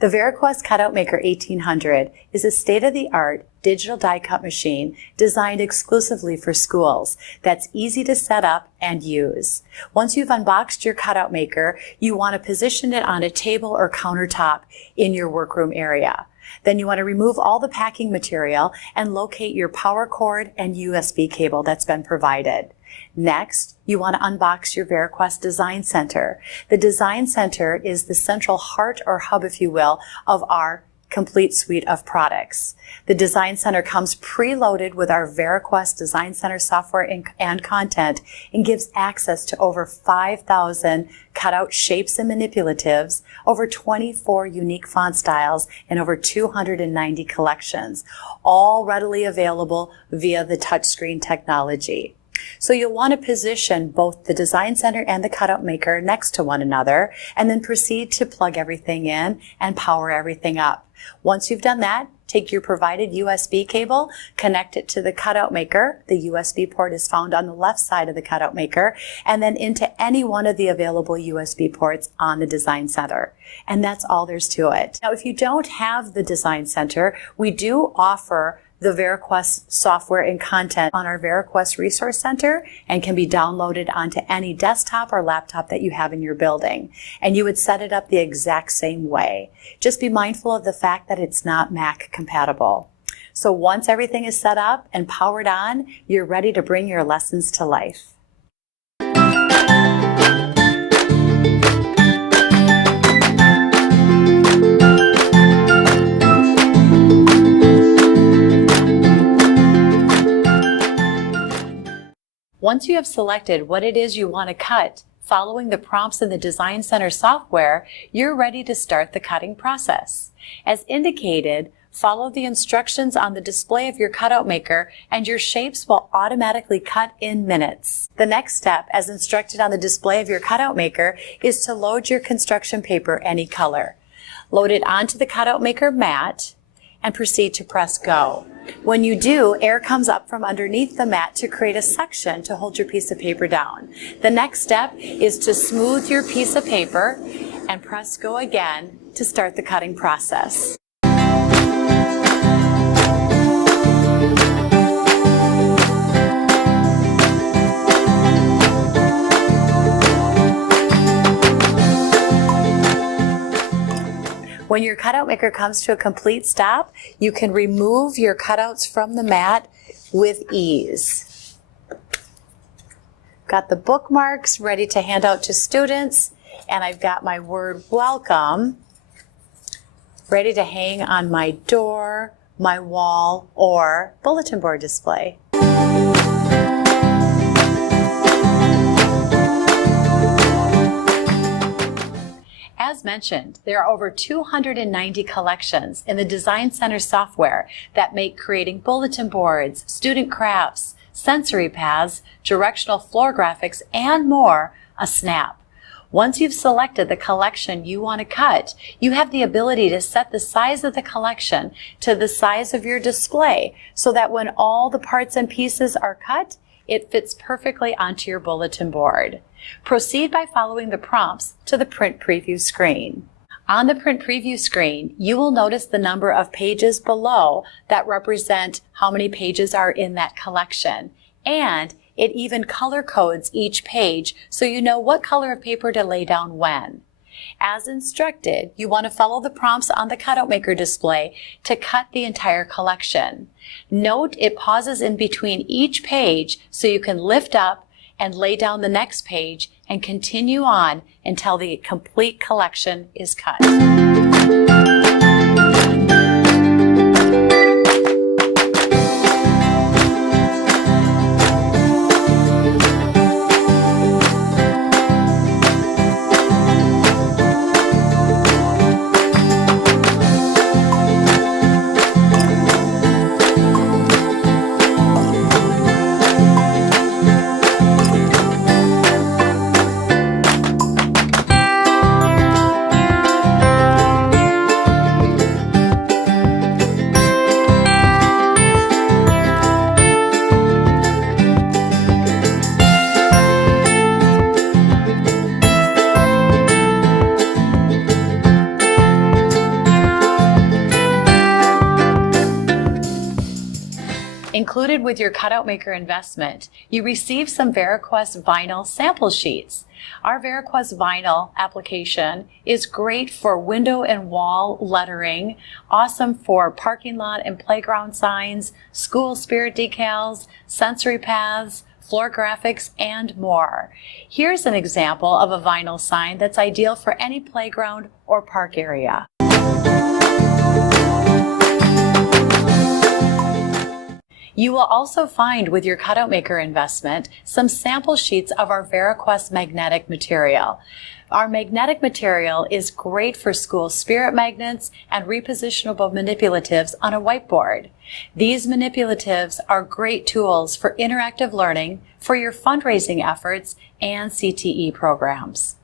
The VariQuest Cutout Maker 1800 is a state-of-the-art digital die-cut machine designed exclusively for schools that's easy to set up and use. Once you've unboxed your Cutout Maker, you want to position it on a table or countertop in your workroom area. Then you want to remove all the packing material and locate your power cord and USB cable that's been provided. Next, you want to unbox your VariQuest Design Center. The Design Center is the central heart or hub, if you will, of our complete suite of products. The Design Center comes preloaded with our VariQuest Design Center software and content and gives access to over 5,000 cutout shapes and manipulatives, over 24 unique font styles, and over 290 collections, all readily available via the touchscreen technology. So you'll want to position both the Design Center and the Cutout Maker next to one another, and then proceed to plug everything in and power everything up. Once you've done that, take your provided USB cable, connect it to the Cutout Maker. The USB port is found on the left side of the Cutout Maker, and then into any one of the available USB ports on the Design Center. And that's all there's to it. Now, if you don't have the Design Center, we do offer the VariQuest software and content on our VariQuest Resource Center and can be downloaded onto any desktop or laptop that you have in your building. And you would set it up the exact same way. Just be mindful of the fact that it's not Mac compatible. So once everything is set up and powered on, you're ready to bring your lessons to life. Once you have selected what it is you want to cut, following the prompts in the Design Center software, you're ready to start the cutting process. As indicated, follow the instructions on the display of your Cutout Maker and your shapes will automatically cut in minutes. The next step, as instructed on the display of your Cutout Maker, is to load your construction paper any color. Load it onto the Cutout Maker mat and proceed to press go. When you do, air comes up from underneath the mat to create a suction to hold your piece of paper down. The next step is to smooth your piece of paper and press go again to start the cutting process. When your Cutout Maker comes to a complete stop, you can remove your cutouts from the mat with ease. Got the bookmarks ready to hand out to students, and I've got my word welcome ready to hang on my door, my wall, or bulletin board display. As mentioned, there are over 290 collections in the Design Center software that make creating bulletin boards, student crafts, sensory paths, directional floor graphics, and more a snap. Once you've selected the collection you want to cut, you have the ability to set the size of the collection to the size of your display so that when all the parts and pieces are cut, it fits perfectly onto your bulletin board. Proceed by following the prompts to the print preview screen. On the print preview screen, you will notice the number of pages below that represent how many pages are in that collection. And it even color codes each page so you know what color of paper to lay down when. As instructed, you want to follow the prompts on the Cutout Maker display to cut the entire collection. Note it pauses in between each page so you can lift up and lay down the next page and continue on until the complete collection is cut. Included with your Cutout Maker investment, you receive some VariQuest vinyl sample sheets. Our VariQuest vinyl application is great for window and wall lettering, awesome for parking lot and playground signs, school spirit decals, sensory paths, floor graphics, and more. Here's an example of a vinyl sign that's ideal for any playground or park area. You will also find with your Cutout Maker investment some sample sheets of our VariQuest magnetic material. Our magnetic material is great for school spirit magnets and repositionable manipulatives on a whiteboard. These manipulatives are great tools for interactive learning, for your fundraising efforts, and CTE programs.